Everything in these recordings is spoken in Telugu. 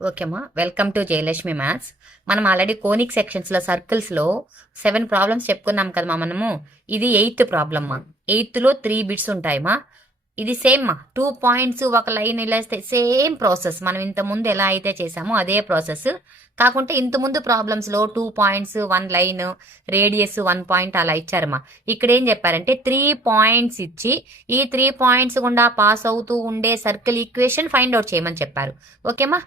ఓకేమా, వెల్కమ్ టు జయలక్ష్మి మ్యాథ్స్. మనం ఆల్రెడీ కోనిక్ సెక్షన్స్లో సర్కిల్స్లో 7 ప్రాబ్లమ్స్ చెప్పుకున్నాం కదమ్మా మనము. ఇది 8th ప్రాబ్లమ్ మా. 8thలో 3 బిట్స్ ఉంటాయమ్మా. ఇది సేమ్ మా, 2 పాయింట్స్ ఒక లైన్ ఇలా ఇస్తే సేమ్ ప్రాసెస్. మనం ఇంతకుముందు ఎలా అయితే చేసామో అదే ప్రాసెస్. కాకుంటే ఇంతకుముందు ప్రాబ్లమ్స్లో 2 పాయింట్స్ 1 లైన్, రేడియస్ 1 పాయింట్ అలా ఇచ్చారమ్మా. ఇక్కడ ఏం చెప్పారంటే 3 పాయింట్స్ ఇచ్చి ఈ 3 పాయింట్స్ గుండా పాస్ అవుతూ ఉండే సర్కిల్ ఈక్వేషన్ ఫైండ్ అవుట్ చేయమని చెప్పారు. ఓకేమా,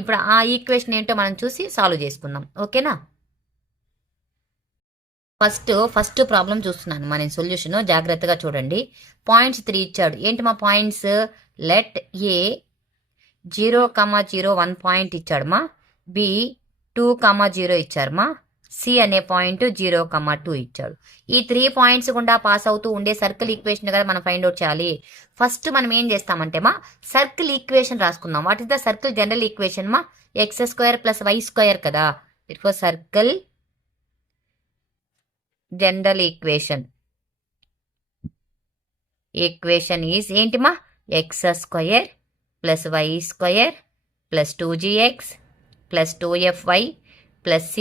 ఇప్పుడు ఆ ఈక్వేషన్ ఏంటో మనం చూసి సాల్వ్ చేసుకుందాం. ఓకేనా, ఫస్ట్ ప్రాబ్లం చూస్తున్నాను మన సొల్యూషన్. జాగ్రత్తగా చూడండి. పాయింట్స్ 3 ఇచ్చాడు. ఏంటి మా పాయింట్స్? లెట్ ఏ 0,0 1 పాయింట్ ఇచ్చాడు మా. బి 2,0 ఇచ్చారు మా. సి అనే పాయింట్ 0,2 ఇచ్చాడు. ఈ 3 పాయింట్స్ గుండా పాస్ అవుతూ ఉండే సర్కిల్ ఈక్వేషన్ కదా మనం ఫైండ్ అవుట్ చేయాలి. ఫస్ట్ మనం ఏం చేస్తామంటే మా, సర్కిల్ ఈక్వేషన్ రాసుకుందాం. What is the circle general equation మా? x² + y² కదా. It for circle general equation is ఏంటి మా? x² + y² + 2gx + 2fy + c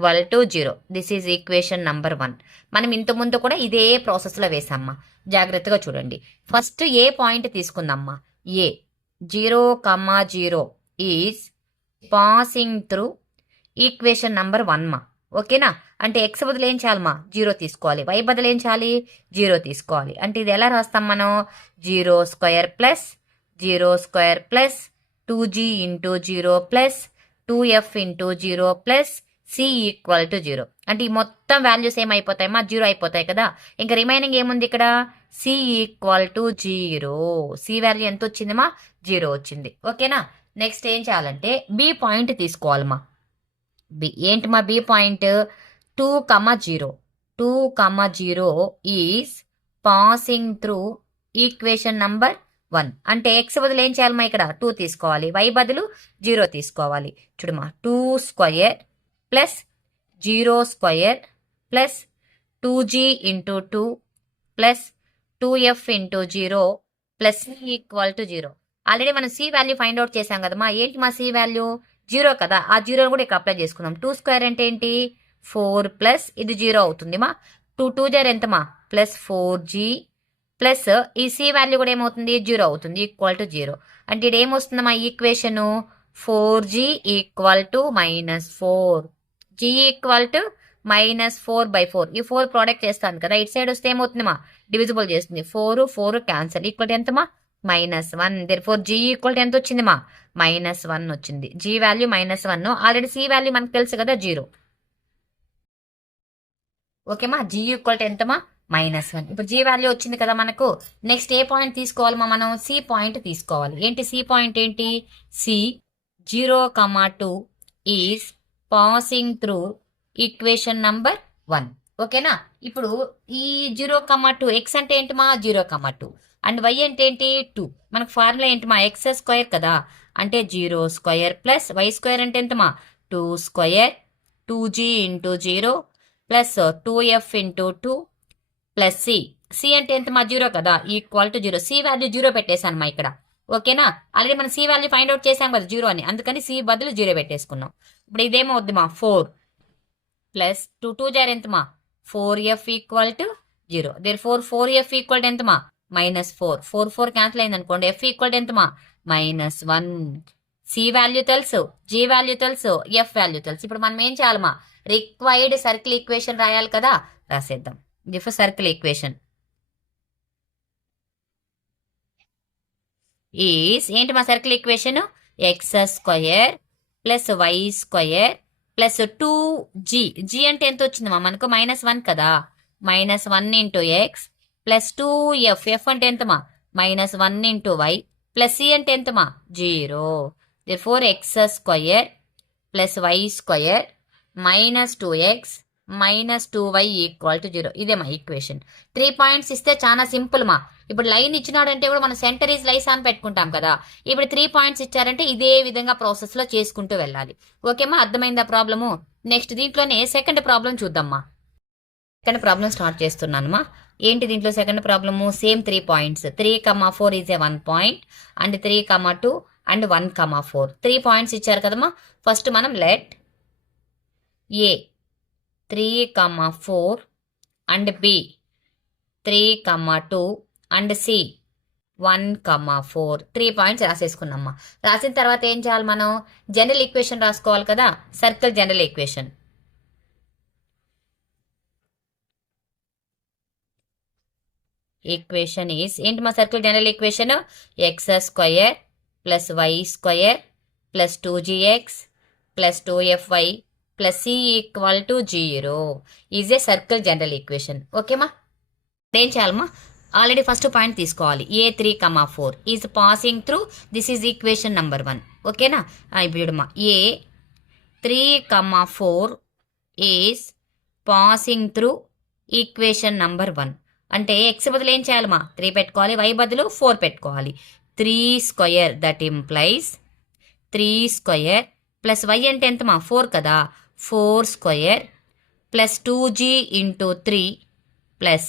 = 0. This is equation number 1. మనం ఇంతకుముందు కూడా ఇదే ప్రాసెస్లో వేసామ్మా. జాగ్రత్తగా చూడండి. ఫస్ట్ ఏ పాయింట్ తీసుకుందామ్మా. A 0,0 is passing through equation number 1 మా. ఓకేనా, అంటే ఎక్స్ బదులు ఏం చేయాలమ్మా? 0 తీసుకోవాలి. వై బదులు ఏం చేయాలి? 0 తీసుకోవాలి. అంటే ఇది ఎలా రాస్తాం మనం? 0² + 0² + 2g × 0 + 2f × 0 + c = 0. అంటే ఈ మొత్తం వాల్యూస్ ఏమైపోతాయమ్మా? 0 అయిపోతాయి కదా. ఇంకా రిమైనింగ్ ఏముంది ఇక్కడ? c = 0. సి వాల్యూ ఎంత వచ్చిందమ్మా? 0 వచ్చింది. ఓకేనా, నెక్స్ట్ ఏం చేయాలంటే బి పాయింట్ తీసుకోవాలమ్మా. బి ఏంటి మా B point? 2,0 is passing through equation number 1. అంటే ఎక్స్ బదులు ఏం చేయాలమ్మా? ఇక్కడ 2 తీసుకోవాలి. వై బదులు 0 తీసుకోవాలి. చూడమ్మా, 2² + 0² + 2g × 2 + 2f × 0 + c = 0. ఆల్రెడీ మనం సి వాల్యూ ఫైండ్ అవుట్ చేసాం కదమ్మా. ఏంటి మా సి వాల్యూ? 0 కదా. ఆ 0 కూడా ఇక్కడ అప్లై చేసుకుందాం. 2² అంటే ఏంటి? 4 + ఇది 0 అవుతుంది మా. 2 2 జర్ ఎంతమా? +4g ప్లస్ ఈ సి వాల్యూ కూడా ఏమవుతుంది? 0 అవుతుంది. = 0. అంటే ఇది ఏమొస్తుంది మా ఈక్వేషను? 4g = -4. g = -4/4. ఈ 4 ప్రోడక్ట్ చేస్తాను కదా. ఇటు సైడ్ వస్తే ఏమవుతుంది మా? డివిజిబుల్ చేస్తుంది. 4 4 క్యాన్సల్. ఈక్వల్ ఎంతమా? -1. దేర్ఫోర్ g = ఎంత వచ్చింది మా? -1 వచ్చింది. g value -1. Already C value మనకు తెలుసు కదా, 0. ఓకేమా, g = ఎంతమా? -1. ఇప్పుడు g వాల్యూ వచ్చింది కదా మనకు. నెక్స్ట్ ఏ పాయింట్ తీసుకోవాలమ్మా మనం? సి పాయింట్ తీసుకోవాలి. ఏంటి సి పాయింట్? ఏంటి? C 0,2 is passing through equation number 1. ఓకేనా, ఇప్పుడు ఈ 0,2 ఎక్స్ అంటే ఏంటి మా? 0,2 అండ్ వై అంటే ఏంటి? 2. మనకు ఫార్ములా ఏంటి మా? x² కదా. అంటే 0² + y² అంటే ఎంత మా? 2² 2g × 0 + 2f × 2 + c. c అంటే ఎంత మా? 0 కదా. = 0. సి వాల్యూ 0 పెట్టేశాను మా ఇక్కడ. ఓకేనా, ఆల్రెడీ మనం సి వాల్యూ ఫైండ్ అవుట్ చేసాం కదా 0 అని. అందుకని సి బదులు 0 పెట్టేసుకున్నాం. ఇప్పుడు ఇదేమవుద్ది మా? 4 + 2 2 జార్ ఎంత మా? 4f = 0. దేర్ఫోర్ 4f = ఎంత మా? -4. 4 4 క్యాన్సిల్ అయింది అనుకోండి. f = ఎంత మా? -1. సి వాల్యూ తెలుసు, జీ వాల్యూ తెలుసు, ఎఫ్ వాల్యూ తెలుసు. ఇప్పుడు మనం ఏం చేయాలమ్మా? రిక్వైర్డ్ సర్కిల్ ఈక్వేషన్ రాయాలి కదా. రాసేద్దాం. ఇది ఫర్ సర్కిల్ ఈక్వేషన్ ఈజ్ ఏంటి మా circle equation? x² + y² + 2g. g అంటే ఎంత వచ్చింది మా? మనకు -1 కదా. -1 × x + 2f. f అంటే ఎంత మా? -1 × y + c అంటే ఎంత మా? 0. therefore x² + y² -2x -2y = 0. ఇదే మా ఈక్వేషన్. 3 పాయింట్స్ ఇస్తే చాలా సింపుల్ మా. ఇప్పుడు లైన్ ఇచ్చినాడంటే కూడా మనం సెంటర్ ఈజ్ లైస్ అని పెట్టుకుంటాం కదా. ఇప్పుడు 3 పాయింట్స్ ఇచ్చారంటే ఇదే విధంగా ప్రాసెస్లో చేసుకుంటూ వెళ్ళాలి. ఓకేమా, అర్థమైందా ప్రాబ్లము? నెక్స్ట్ దీంట్లోనే సెకండ్ ప్రాబ్లం చూద్దామ్మా. సెకండ్ ప్రాబ్లం స్టార్ట్ చేస్తున్నానమ్మా. ఏంటి దీంట్లో second problem? Same 3 points. 3,4 is A 1 point and 3,2 and 1,4 3 points ఇచ్చారు కదమ్మా. ఫస్ట్ మనం let A 3,4 and B 3,2 and C 1,4 3 points రాసేసుకున్నామ్మా. రాసిన తర్వాత ఏం చేయాలి మనం? జనరల్ ఈక్వేషన్ రాసుకోవాలి కదా. Circle general equation. Equation is ఏంటి మా circle general equation? X square plus y square plus 2gx plus 2fy plus C equal to 0 is a circle general equation. ఓకేమా? ఏం చేయాలమ్మా? ఆల్రెడీ ఫస్ట్ పాయింట్ తీసుకోవాలి. A 3,4 is passing through, this is equation number 1. ఓకేనా? ఇప్పుడు A 3,4 is passing through equation number 1 అంటే ఎక్స్ బదులు ఏం చేయాలమ్మా? 3 పెట్టుకోవాలి, వై బదులు 4 పెట్టుకోవాలి. 3 square that implies 3 square plus y అంటే ఎంతమా? 4 కదా. 4 square plus 2g into 3 plus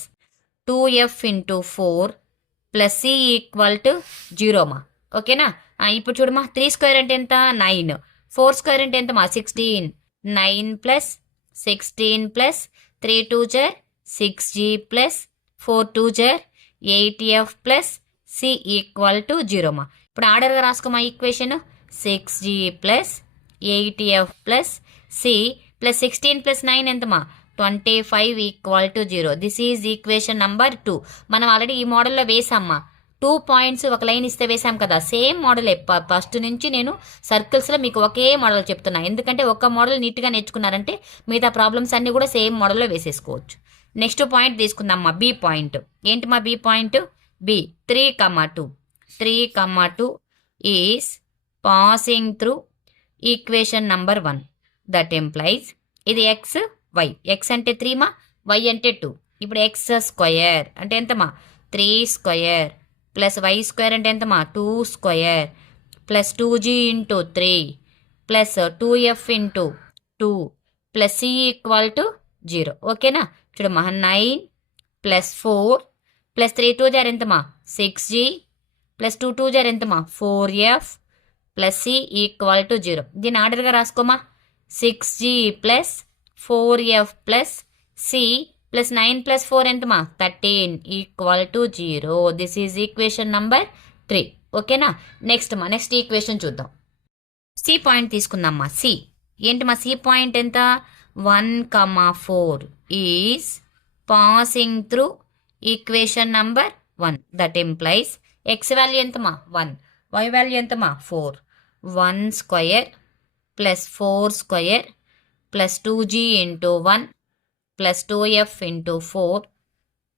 2f into 4 plus C equal to 0 మా. ఓకేనా? ఇప్పుడు చూడమ్మా, 3 స్క్వేర్ అంటే ఎంత? 9. 4 స్క్వేర్ అంటే ఎంతమా? 16. 9 ప్లస్ 16 ప్లస్ 3 2 జర్ 6g ప్లస్ 4 2 జర్ 8f plus C equal to 0 మా. ఇప్పుడు ఆర్డర్గా రాసుకోమా equation. 6g plus 8f plus C plus 16 plus 9 ఎంతమా? 25 equal to 0. This is equation number 2. మనం ఆల్రెడీ ఈ మోడల్లో వేసామ్మా. 2 పాయింట్స్ ఒక లైన్ ఇస్తే వేసాం కదా. సేమ్ మోడలే. ఫస్ట్ నుంచి నేను సర్కిల్స్లో మీకు ఒకే మోడల్ చెప్తున్నా. ఎందుకంటే ఒక మోడల్ నీట్గా నేర్చుకున్నారంటే మిగతా ప్రాబ్లమ్స్ అన్నీ కూడా సేమ్ మోడల్లో వేసేసుకోవచ్చు. నెక్స్ట్ పాయింట్ తీసుకుందామ్మా, బి పాయింట్. ఏంటి మా B point? B 3,2 3,2 is passing through equation number 1 that implies ఇది ఎక్స్ వై. ఎక్స్ అంటే 3 మా, వై అంటే 2. ఇప్పుడు ఎక్స్ స్క్వయర్ అంటే ఎంతమా? 3 స్క్వయర్ ప్లస్ వై స్క్వేర్ అంటే ఎంతమా? 2 square plus 2g into 3 plus 2f into 2 plus C equal to 0. ఓకేనా? చూడమ్మా, 9 ప్లస్ 4 ప్లస్ 3 2 జార్ ఎంతమా? 6g ప్లస్ 2 2 జార్ ఎంతమా? 4f plus C equal to 0. దీన్ని ఆర్డర్గా రాసుకోమా. 6g plus 4f plus C plus 9 plus 4 ఎంతమా? 13 equal to 0. This is equation number 3. ఓకేనా? నెక్స్ట్ ఈక్వేషన్ చూద్దాం. సి పాయింట్ తీసుకుందామ్మా. సి ఏంటి మా? సి పాయింట్ ఎంత? 1,4 is passing through equation number 1 that implies x value ఎంతమా? 1, వై వాల్యూ ఎంతమా? 4. 1 square plus 4 square plus 2g into 1 plus 2f into 4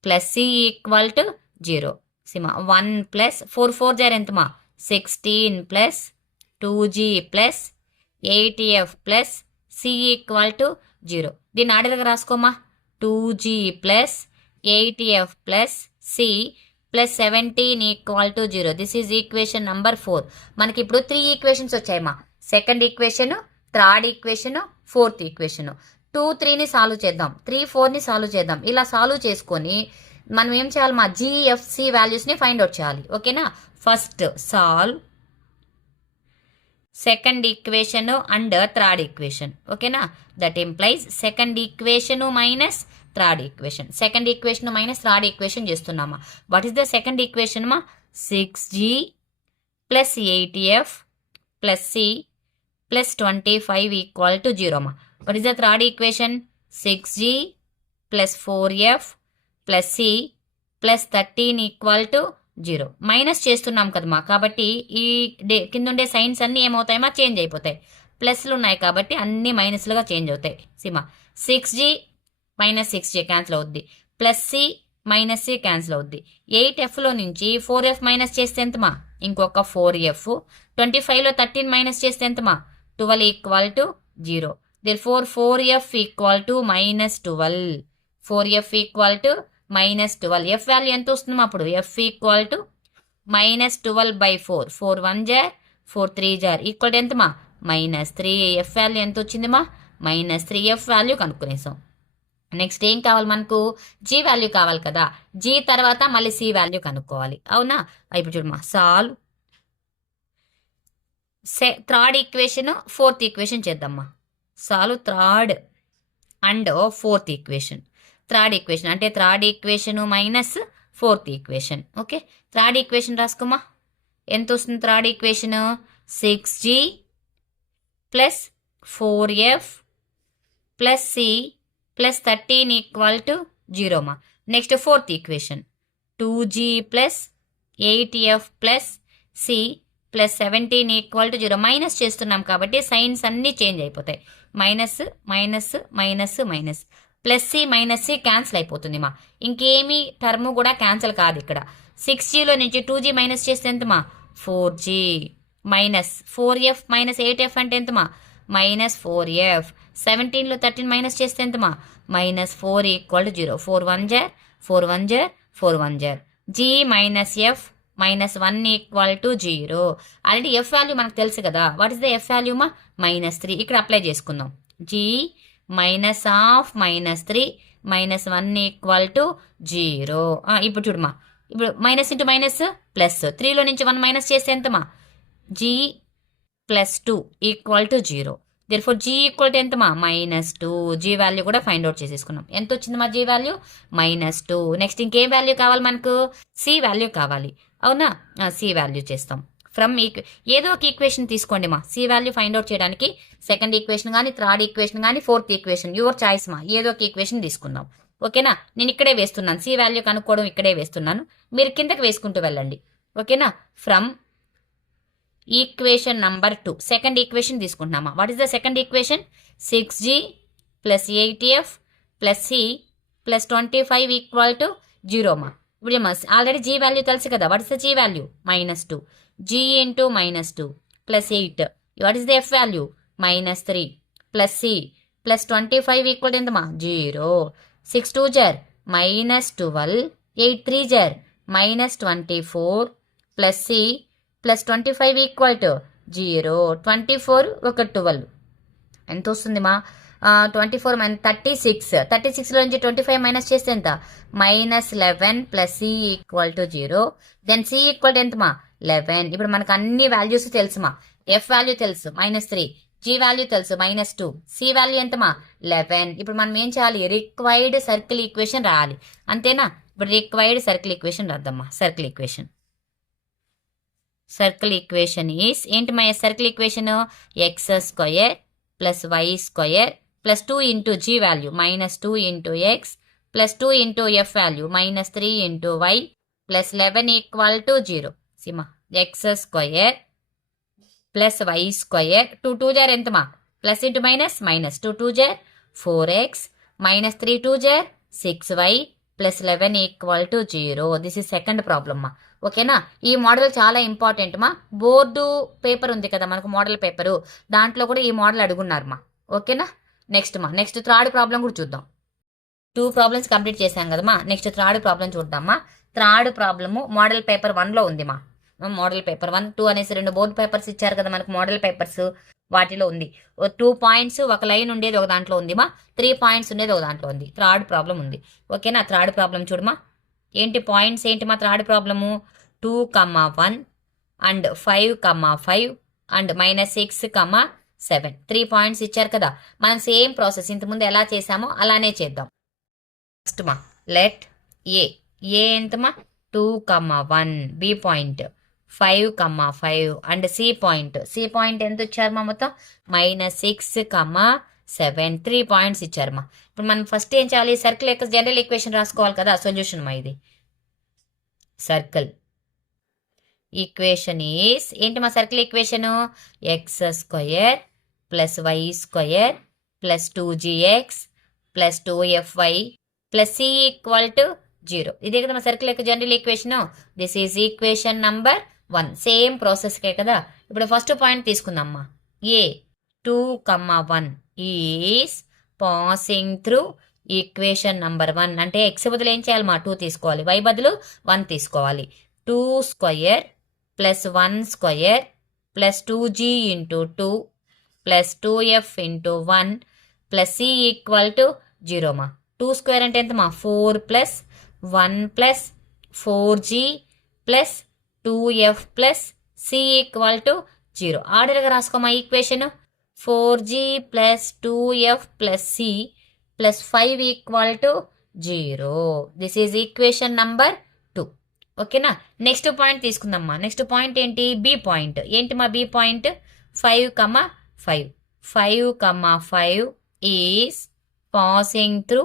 plus C equal to 0. సిమా 1 ప్లస్ 4 4 జార్ ఎంతమా? 16 plus 2g plus 8f plus C equal to 0. దీన్ని ఆర్డర్గా రాసుకోమా. 2g plus 8f plus C plus 17 equal to 0. This is equation number 4. మనకి ఇప్పుడు 3 ఈక్వేషన్స్ వచ్చాయమ్మా. Second equation, third equation, fourth equation. 2 3ని సాల్వ్ చేద్దాం, 3 4ని సాల్వ్ చేద్దాం. ఇలా సాల్వ్ చేసుకొని మనం ఏం చేయాలి? మా జిఎఫ్సి వాల్యూస్ని ఫైండ్ అవుట్ చేయాలి. ఓకేనా? First solve second equation and third equation. ఓకేనా? That implies second equation minus third equation. Second equation minus third equation చేస్తున్నామా. What is the second equation మా? 6g plus 8f plus C plus 25 equal to 0 మా. What is the third equation? 6g plus 4f plus C plus 13 equal to 0. Minus చేస్తున్నాం కదమ్మా, కాబట్టి ఈ కింద ఉండే సైన్స్ అన్నీ ఏమవుతాయమ్మా? చేంజ్ అయిపోతాయి. ప్లస్లు ఉన్నాయి కాబట్టి అన్నీ మైనస్లుగా చేంజ్ అవుతాయి. సిమా 6g మైనస్ 6g క్యాన్సిల్ అవుద్ది, plus C minus C cancel అవుద్ది. 8fలో నుంచి 4f మైనస్ చేస్తే ఎంతమా? ఇంకొక 4f. 25లో 13 మైనస్ చేస్తే ఎంతమా? 12 equal to 0. Therefore 4f equal to minus 12. 4f equal to minus 12. F value ఎంత వస్తుందమ్మా? అప్పుడు ఎఫ్ ఈక్వల్ టు మైనస్ 12/4. 4 1 జార్ 4 3 జార్ ఈక్వల్ టు ఎంతమా? -3. ఎఫ్ వాల్యూ ఎంత వచ్చిందమ్మా? -3. F value కనుక్కునేసాం. నెక్స్ట్ ఏం కావాలి మనకు? జీ వాల్యూ కావాలి కదా. జీ తర్వాత మళ్ళీ సి వాల్యూ కనుక్కోవాలి. అవునా? ఇప్పుడు చూడమ్మా, solve third equation fourth equation చేద్దామా. Solve third and fourth equation. Third equation అంటే third equation minus fourth equation. Okay, third equation రాసుకోమా. ఎంత వస్తుంది third equation? 6g plus 4f plus c plus 13 equal to 0 మా. Next fourth equation 2g plus 8f plus c plus 17 equal to 0. Minus చేస్తున్నాం కాబట్టి సైన్స్ అన్నీ చేంజ్ అయిపోతాయి. Minus minus minus minus, plus C minus C cancel అయిపోతుంది మా. ఇంకేమీ టర్మ్ కూడా క్యాన్సిల్ కాదు ఇక్కడ. 6gలో నుంచి 2g మైనస్ చేస్తే ఎంతమా? 4g minus 4f minus 8f అంటే ఎంతమా? Minus 4f. 17లో 13 మైనస్ చేస్తే ఎంతమా? Minus 4 equal to 0. 4 1 జర్ 4 1 జర్ 4 1 జర్. g minus f minus 1 equal to 0. Already f value మనకు తెలుసు కదా. What is the f value మా? మైనస్ 3. ఇక్కడ అప్లై చేసుకుందాం. g minus of minus 3 minus 1 equal to 0. ఇప్పుడు చూడమా, ఇప్పుడు మైనస్ ఇంటూ మైనస్ ప్లస్ 3లో నుంచి 1 మైనస్ చేస్తే ఎంతమా? g plus 2 equal to 0. Therefore g equal to ఎంతమా? మైనస్ 2. g వాల్యూ కూడా ఫైండ్ అవుట్ చేసేసుకున్నాం. ఎంత వచ్చింది మా g వాల్యూ? మైనస్ 2. నెక్స్ట్ ఇంకేం వాల్యూ కావాలి మనకు? c వాల్యూ కావాలి. అవునా, c వాల్యూ చేస్తాం. ఫ్రమ్ ఏదో ఒక ఈక్వేషన్ తీసుకోండి మా. సి వాల్యూ ఫైండ్ అవుట్ చేయడానికి సెకండ్ ఈక్వేషన్ కానీ థర్డ్ ఈక్వేషన్ కానీ ఫోర్త్ ఈక్వేషన్ యువర్ చాయిస్ మా. ఏదో ఒక ఈక్వేషన్ తీసుకుందాం. ఓకేనా, నేను ఇక్కడే వేస్తున్నాను. సి వాల్యూ కనుక్కోవడం ఇక్కడే వేస్తున్నాను, మీరు కిందకి వేసుకుంటూ వెళ్ళండి. ఓకేనా, from equation number 2 second equation తీసుకుంటున్నామా. What is the second equation? 6g plus 8f plus c plus 25 equal to 0 మా. ఇప్పుడు ఆల్రెడీ g వాల్యూ తెలుసు కదా. What is the g value? Minus 2. g into minus 2 plus 8. What is the f value? Minus 3 plus c plus 25 equal ఎంతమా? 0. 6 2 జర్ మైనస్ 12, 8 3 జర్ minus 24 plus c plus 25 equal to 0. 24 ఒక 12 ఎంత వస్తుంది మా? 24 మైనస్ 36. 36లో నుంచి 25 మైనస్ చేస్తే ఎంత? Minus 11 plus C equal to 0. Then c equal to ఎంతమా? 11. ఇప్పుడు మనకు అన్ని వాల్యూస్ తెలుసుమా. ఎఫ్ వాల్యూ తెలుసు మైనస్ 3, జీ వాల్యూ తెలుసు మైనస్ 2, సి వాల్యూ ఎంతమా? 11. ఇప్పుడు మనం ఏం చేయాలి? రిక్వైర్డ్ సర్కిల్ ఈక్వేషన్ రాయాలి. అంతేనా? ఇప్పుడు రిక్వైర్డ్ సర్కిల్ ఈక్వేషన్ రాద్దామా. సర్కిల్ ఈక్వేషన్ ఈస్ ఏంటి మా? Circle equation x square plus y square plus 2 into g value minus 2 into x plus 2 into f value minus 3 into y plus 11 equal to 0. సిమా x square plus y square 2 2 జర్ ఎంతమా? ప్లస్ ఇంటూ మైనస్ మైనస్ 2 2 జర్ 4x మైనస్ 3 2 జర్ 6y plus 11 equal to 0. This is second problem మా. ఓకేనా, ఈ మోడల్ చాలా ఇంపార్టెంట్ మా. బోర్డు పేపర్ ఉంది కదా మనకు, మోడల్ పేపరు, దాంట్లో కూడా ఈ మోడల్ అడుగున్నారు మా. ఓకేనా, నెక్స్ట్ థర్డ్ ప్రాబ్లం కూడా చూద్దాం. 2 ప్రాబ్లమ్స్ కంప్లీట్ చేశాం కదమ్మా. నెక్స్ట్ థర్డ్ ప్రాబ్లం చూద్దామా. థర్డ్ ప్రాబ్లము మోడల్ పేపర్ 1లో ఉంది మా. మోడల్ పేపర్ 1 2 అనేసి 2 బోర్డు పేపర్స్ ఇచ్చారు కదా మనకు మోడల్ పేపర్స్, వాటిలో ఉంది 2 పాయింట్స్, ఒక లైన్ ఉండేది ఒక దాంట్లో ఉంది మా, 3 పాయింట్స్ ఉండేది ఒక దాంట్లో ఉంది. థర్డ్ ప్రాబ్లం ఉంది. ఓకేనా, థర్డ్ ప్రాబ్లం చూడమా. ఏంటి పాయింట్స్ ఏంటి మా third problem? 2, 1 and 5, 5 and minus 6, 7 3 points ఇచ్చారు కదా. మనం సేమ్ ప్రాసెస్ ఇంతకుముందు ఎలా చేసామో అలానే చేద్దాం. ఫస్ట్ మా లెట్ ఏ ఎంతమా? 2, 1 B point 5, 5 and C point ఎంత ఇచ్చారు మా? మొత్తం మైనస్ 6, 7 3 పాయింట్స్ ఇచ్చారు మా. ఇప్పుడు మనం ఫస్ట్ ఏం చేయాలి? సర్కిల్ యొక్క జనరల్ ఈక్వేషన్ రాసుకోవాలి కదా. సొల్యూషన్ మా ఇది. సర్కిల్ ఈక్వేషన్ ఈస్ ఏంటి మా? Circle equation x square plus y square plus 2gx plus 2fy plus C equal to 0. ఇదే కదా మా సర్కిల్ యొక్క general equation. This is equation number 1. Same ప్రాసెస్కే కదా. ఇప్పుడు ఫస్ట్ పాయింట్ తీసుకుందామ్మా. A 2, 1 is passing through equation number 1. అంటే ఎక్స్ బదులు ఏం చేయాలి మా? 2 తీసుకోవాలి, వై బదులు 1 తీసుకోవాలి. 2 square plus 1 square plus 2g into 2 plus 2f into 1 plus C equal to 0 మా. 2 స్క్వేర్ అంటే ఎంత మా? 4 plus 1 plus 4g plus 2f plus C equal to zero. ఆర్డర్గా రాసుకోమా equation. 4g plus 2f plus c plus 5 equal to 0. This is equation number 2. ఓకేనా. నెక్స్ట్ పాయింట్ తీసుకుందామ్మా. నెక్స్ట్ పాయింట్ ఏంటి? B point. ఏంటి మా B point? 5, 5 is passing through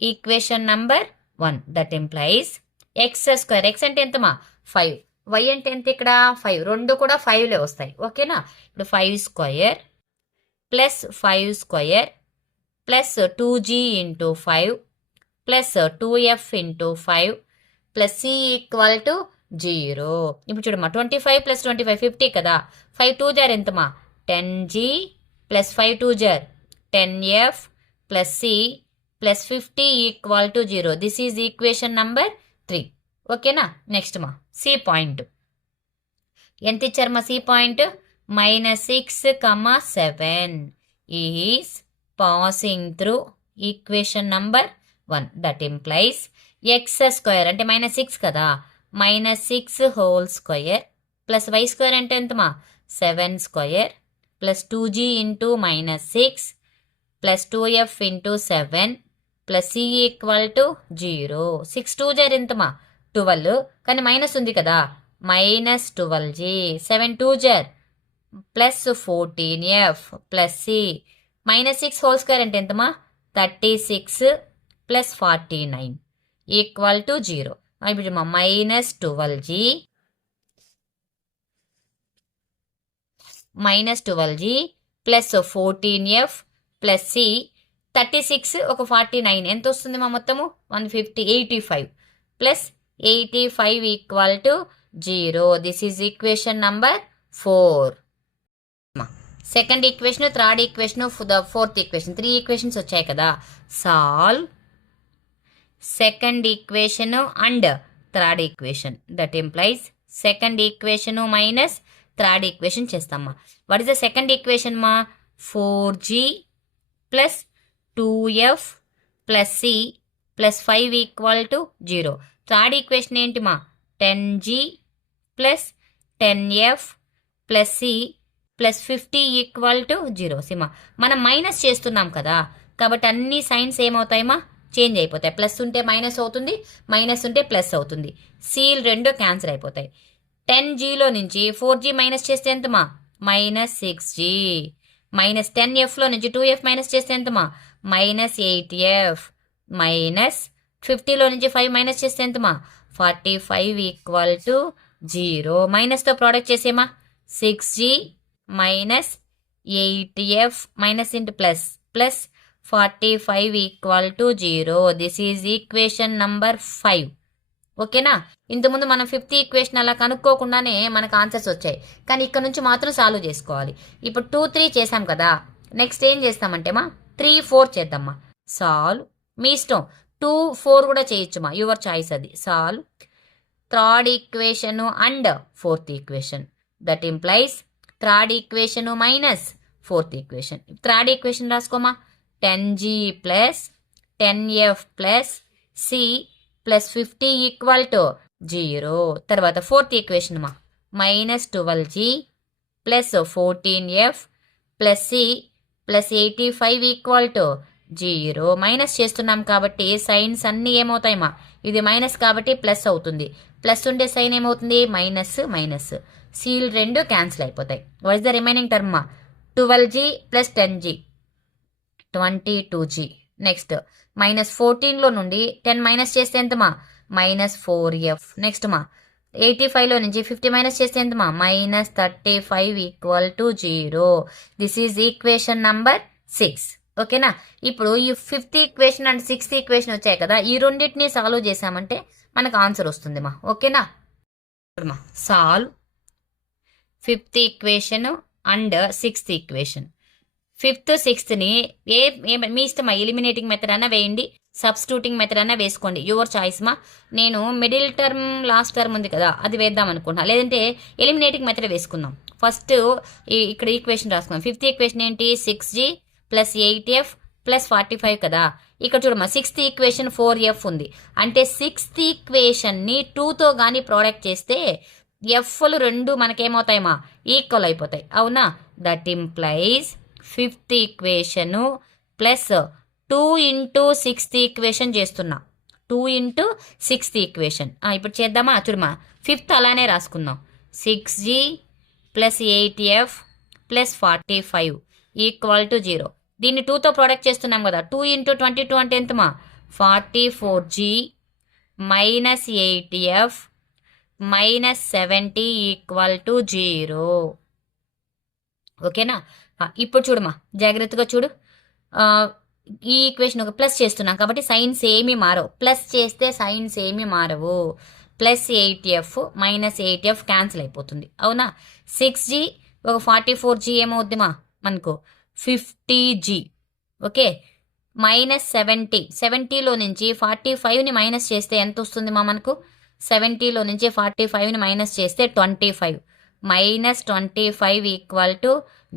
equation number 1. That implies x square. X అంటే ఎంతమా? 5. వై అంటే ఎంత ఇక్కడ? 5. రెండు కూడా 5లే వస్తాయి. ఓకేనా. ఇప్పుడు 5 square plus 5 square plus 2g into 5 plus 2f into 5 plus c equal to 0. ఇప్పుడు చూడమ్మా, 25 ప్లస్ 25 50 కదా. 5 2 జార్ ఎంతమా? 10g ప్లస్ 5 2 జార్ 10f plus c plus 50 equal to 0. This is equation number 3. ఓకేనా. నెక్స్ట్ మా సి పాయింట్. ఎంత ఇచ్చారు మా C point? -6, 7 is passing through equation number 1. That implies x square అంటే -6 కదా. -6 whole square plus y square అంటే ఎంతమా? 7 square plus 2g into -6 plus 2f into 7 plus c equal to 0. 6 2 జార్ ఎంతమా? 12. కానీ మైనస్ ఉంది కదా. -12g 7 2 జార్ plus 14f plus c -6 whole square అంటే ఎంతమా? 36 ప్లస్ 49 ఈక్వల్ టు 0. ఇప్పుడు -12g plus 14f plus c 36 ఒక 49 ఎంత వస్తుంది మా మొత్తము? 150 85 plus 85 equal to 0. This is equation number 4. Second equation, third equation, fourth equation, 3 equations వచ్చాయి కదా. Solve second equation and third equation. That implies second equation minus third equation చేస్తామా. What is the second equation మా? 4g plus 2f plus c plus 5 equal to 0. Third equation ఏంటి మా? 10g plus 10f plus c plus 50 equal to 0. సిమా మనం మైనస్ చేస్తున్నాం కదా, కాబట్టి అన్ని సైన్స్ ఏమవుతాయమ్మా? చేంజ్ అయిపోతాయి. ప్లస్ ఉంటే మైనస్ అవుతుంది, మైనస్ ఉంటే ప్లస్ అవుతుంది. సీల్ రెండు క్యాన్సిల్ అయిపోతాయి. 10gలో నుంచి 4g మైనస్ చేస్తే ఎంతమా? -6g. మైనస్ 10fలో నుంచి 2f మైనస్ చేస్తే ఎంతమా? -8f. మైనస్ 50లో నుంచి 5 మైనస్ చేస్తే ఎంతమా? 45 ఈక్వల్ టు 0. మైనస్తో ప్రోడక్ట్ చేసేమా? 6g minus 8f minus into plus plus 45 equal to 0. This is equation number 5. ఓకేనా. ఇంతకుముందు మనం 5th ఈక్వేషన్ అలా కనుక్కోకుండానే మనకు ఆన్సర్స్ వచ్చాయి, కానీ ఇక్కడ నుంచి మాత్రం సాల్వ్ చేసుకోవాలి. ఇప్పుడు 2 3 చేసాం కదా. నెక్స్ట్ ఏం చేస్తామంటే మా 3 4 చేద్దామా. సాల్వ్ మీ ఇష్టం. 2 4 కూడా చేయొచ్చుమా, యువర్ చాయిస్ అది. Solve third equation and fourth equation. That implies third equation minus fourth equation. Third equation రాసుకోమా. 10g plus 10f plus c plus 50 equal to 0. తర్వాత ఫోర్త్ ఈక్వేషన్ మా -12g plus 14f plus c plus 85 equal to 0. Minus చేస్తున్నాం కాబట్టి సైన్స్ అన్నీ ఏమవుతాయి మా? ఇది మైనస్ కాబట్టి ప్లస్ అవుతుంది. ప్లస్ ఉండే సైన్ ఏమవుతుంది? Minus minus. సీల్ రెండు క్యాన్సిల్ అయిపోతాయి. What is the remaining term మా? 12g plus 10g 22g. Next -14లో నుండి 10 మైనస్ చేస్తే ఎంతమా? -4f. నెక్స్ట్ మా 85లో నుంచి 50 మైనస్ చేస్తే ఎంతమా? -35 equal to 0. This is equation number 6. ఓకేనా. ఇప్పుడు ఈ 5th equation and 6th equation వచ్చాయి కదా, ఈ రెండింటిని సాల్వ్ చేసామంటే మనకు ఆన్సర్ వస్తుంది మా. ఓకేనా. మా solve 5th equation and 6th equation. 5th 6thని మీ ఇష్టం. ఎలిమినేటింగ్ మెథడ్ అన్నా వేయండి, సబ్స్టిట్యూటింగ్ మెథడ్ అన్నా వేసుకోండి, యువర్ చాయిస్ మా. నేను మిడిల్ టర్మ్ లాస్ట్ టర్మ్ ఉంది కదా, అది వేద్దాం అనుకుంటున్నా. లేదంటే ఎలిమినేటింగ్ మెథడ్ వేసుకుందాం. ఫస్ట్ ఇక్కడ ఈక్వేషన్ రాసుకుందాం. 5th ఈక్వేషన్ ఏంటి? 6g ప్లస్ 8f ప్లస్ 45 కదా. ఇక్కడ చూడమ్మా 6th ఈక్వేషన్ 4f ఉంది. అంటే 6th ఈక్వేషన్ని 2తో కానీ ప్రోడక్ట్ చేస్తే ఎఫ్లు రెండు మనకేమవుతాయమ్మా ఈక్వల్ అయిపోతాయి అవునా. That implies fifth equation plus 2 into sixth equation చేస్తున్నా. 2 ఇంటూ సిక్స్త్ ఈక్వేషన్ ఇప్పుడు చేద్దామా. చూడమా ఫిఫ్త్ అలానే రాసుకుందాం. 6g plus 8f plus 45 equal to 0. దీన్ని 2తో ప్రొడక్ట్ చేస్తున్నాం కదా. 2 ఇంటూ 22 అంటే ఎంతమా 44g minus 8f minus 70 equal to 0. ఓకేనా. ఇప్పుడు చూడమా జాగ్రత్తగా చూడు. ఈ ఈక్వేషన్ ఒక ప్లస్ చేస్తున్నాం కాబట్టి సైన్స్ ఏమీ మారవు. ప్లస్ చేస్తే సైన్స్ ఏమీ మారవు. Plus 8f minus 8f cancel అయిపోతుంది అవునా. 6g ఒక 44g ఏమవుద్దిమా మనకు 50g. ఓకే మైనస్ 70లో నుంచి 45ని మైనస్ చేస్తే ఎంత వస్తుంది మనకు. 70లో నుంచి 45ని మైనస్ చేస్తే 25 minus 25 equal to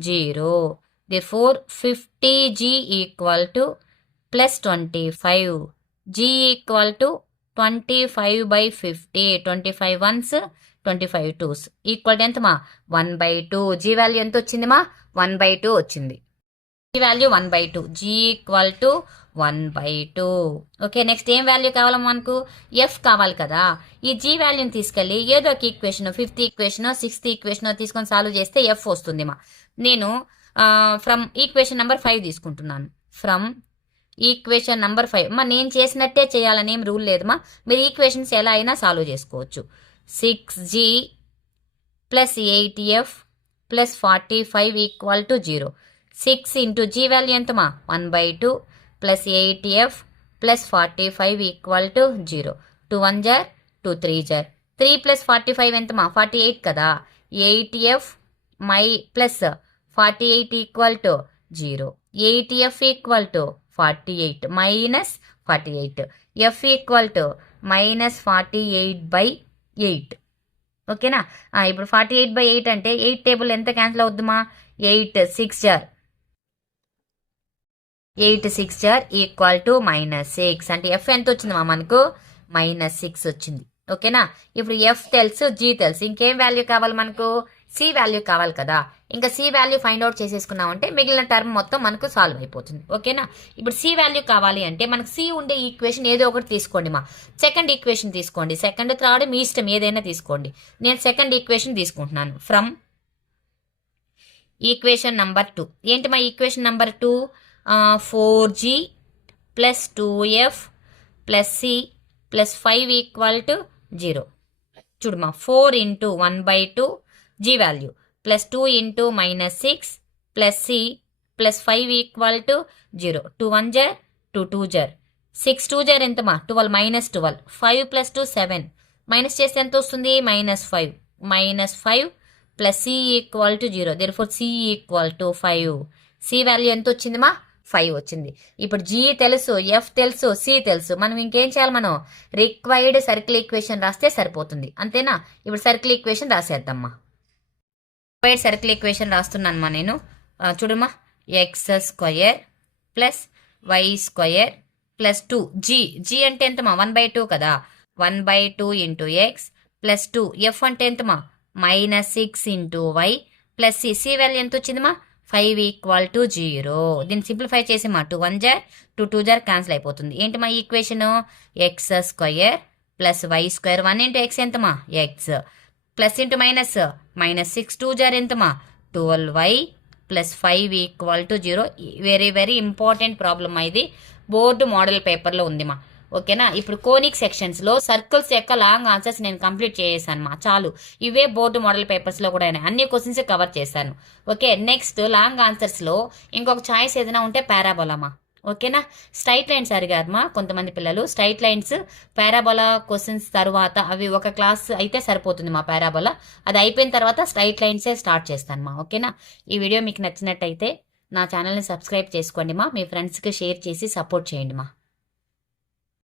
0. therefore 50g equal to plus 25. g equal to 25/50. 25 1s 25 2s equal to ఎంతమా 1/2. g వాల్యూ ఎంత వచ్చిందిమా 1/2 వచ్చింది. g value 1/2. g equal to 1/2. Okay next ఏం వాల్యూ కావాలి మనకు ఎఫ్ కావాలి కదా. ఈ g వాల్యూని తీసుకెళ్ళి ఏదో ఒక equation fifth equation sixth equation తీసుకొని సాల్వ్ చేస్తే ఎఫ్ వస్తుందిమా. నేను ఫ్రమ్ ఈక్వేషన్ నెంబర్ 5 తీసుకుంటున్నాను. ఫ్రమ్ ఈక్వేషన్ నెంబర్ 5 నేను చేసినట్టే చేయాలని ఏం రూల్ లేదమ్మా. మీరు ఈక్వేషన్స్ ఎలా అయినా సాల్వ్ చేసుకోవచ్చు. 6g plus 8f plus 45 equal to 0. 6 into g value ఎంతమా 1/2 plus 8f plus 45 equal to 0. 2 1 జర్ 2 3 జర్ 3 ప్లస్ 45 ఎంతమా 48 కదా. 8f plus 48 equal to 0. 8f equal to 48 minus 48. f equal to minus 48/8. ఓకేనా. ఇప్పుడు 48/8 అంటే 8 టేబుల్ ఎంత క్యాన్సిల్ అవుద్దుమా 8 6 జర్ 8 6 జర్ ఈక్వల్ టు -6. అంటే ఎఫ్ ఎంత వచ్చిందమ్మా మనకు -6 వచ్చింది. ఓకేనా. ఇప్పుడు ఎఫ్ తెలుసు జీ తెలుసు. ఇంకేం వాల్యూ కావాలి మనకు సి వాల్యూ కావాలి కదా. ఇంకా సి వాల్యూ ఫైండ్ అవుట్ చేసేసుకున్నామంటే మిగిలిన టర్మ్ మొత్తం మనకు సాల్వ్ అయిపోతుంది. ఓకేనా. ఇప్పుడు సి వాల్యూ కావాలి అంటే మనకు సి ఉండే ఈక్వేషన్ ఏదో ఒకటి తీసుకోండి మా. సెకండ్ ఈక్వేషన్ తీసుకోండి. సెకండ్ థర్డ్ మీ ఇష్టం ఏదైనా తీసుకోండి. నేను సెకండ్ ఈక్వేషన్ తీసుకుంటున్నాను. ఫ్రమ్ ఈక్వేషన్ నంబర్ 2 ఏంటి మా equation number 2 4g plus 2f plus c plus 5 equal to 0. చూడమా 4 into 1/2 g value plus 2 into -6 plus c plus 5 equal to 0. 2 1 జర్ 2 2 జర్ 6 2 జర్ ఎంతమా 12 మైనస్ 12. 5 ప్లస్ 2 7 మైనస్ చేస్తే ఎంత వస్తుంది -5. -5 plus c equal to 0. therefore c equal to 5. c value ఎంత వచ్చిందిమా 5 వచ్చింది. ఇప్పుడు g తెలుసు f తెలుసు c తెలుసు. మనం ఇంకేం చేయాలి మనం రిక్వైర్డ్ సర్కిల్ ఈక్వేషన్ రాస్తే సరిపోతుంది అంతేనా. ఇప్పుడు సర్కిల్ ఈక్వేషన్ రాసేద్దామా. రిక్వైర్డ్ సర్కిల్ ఈక్వేషన్ రాస్తున్నానమ్మా నేను. చూడమ్మా x square plus y square plus 2 g అంటే ఎంతమా 1/2 కదా. 1/2 ఇంటూ ఎక్స్ ప్లస్ 2 ఎఫ్ అంటే ఎంతమా -6 into y plus C value ఎంత వచ్చిందమ్మా 5 ఈక్వల్ టు 0. దీన్ని సింప్లిఫై చేసి మా 2 1 జర్ 2 2 జర్ క్యాన్సిల్ అయిపోతుంది. ఏంటి మా equation x square plus y square 1 into x ఎంతమా ఎక్స్ ప్లస్ ఇంటూ మైనస్ -6 2 జర్ ఎంతమా 12y plus 5 equal to 0. Very very important problem ఇది బోర్డు మోడల్ పేపర్లో ఉంది మా. ఓకేనా. ఇప్పుడు కోనిక్ సెక్షన్స్లో సర్కిల్స్ యొక్క లాంగ్ ఆన్సర్స్ నేను కంప్లీట్ చేసాను మా. చాలు ఇవే బోర్డు మోడల్ పేపర్స్లో కూడా అన్ని క్వశ్చన్స్ కవర్ చేశాను. ఓకే నెక్స్ట్ లాంగ్ ఆన్సర్స్లో ఇంకొక చాయిస్ ఏదైనా ఉంటే పారాబోలామా. ఓకేనా. స్ట్రైట్ లైన్స్ అడిగారమ్మా కొంతమంది పిల్లలు. స్ట్రైట్ లైన్స్ పారాబోలా క్వశ్చన్స్ తర్వాత అవి ఒక క్లాస్ అయితే సరిపోతుంది మా పారాబోలా. అది అయిపోయిన తర్వాత స్ట్రైట్ లైన్సే స్టార్ట్ చేస్తాను మా. ఓకేనా. ఈ వీడియో మీకు నచ్చినట్టయితే నా ఛానల్ని సబ్స్క్రైబ్ చేసుకోండి మా. మీ ఫ్రెండ్స్కి షేర్ చేసి సపోర్ట్ చేయండి మా.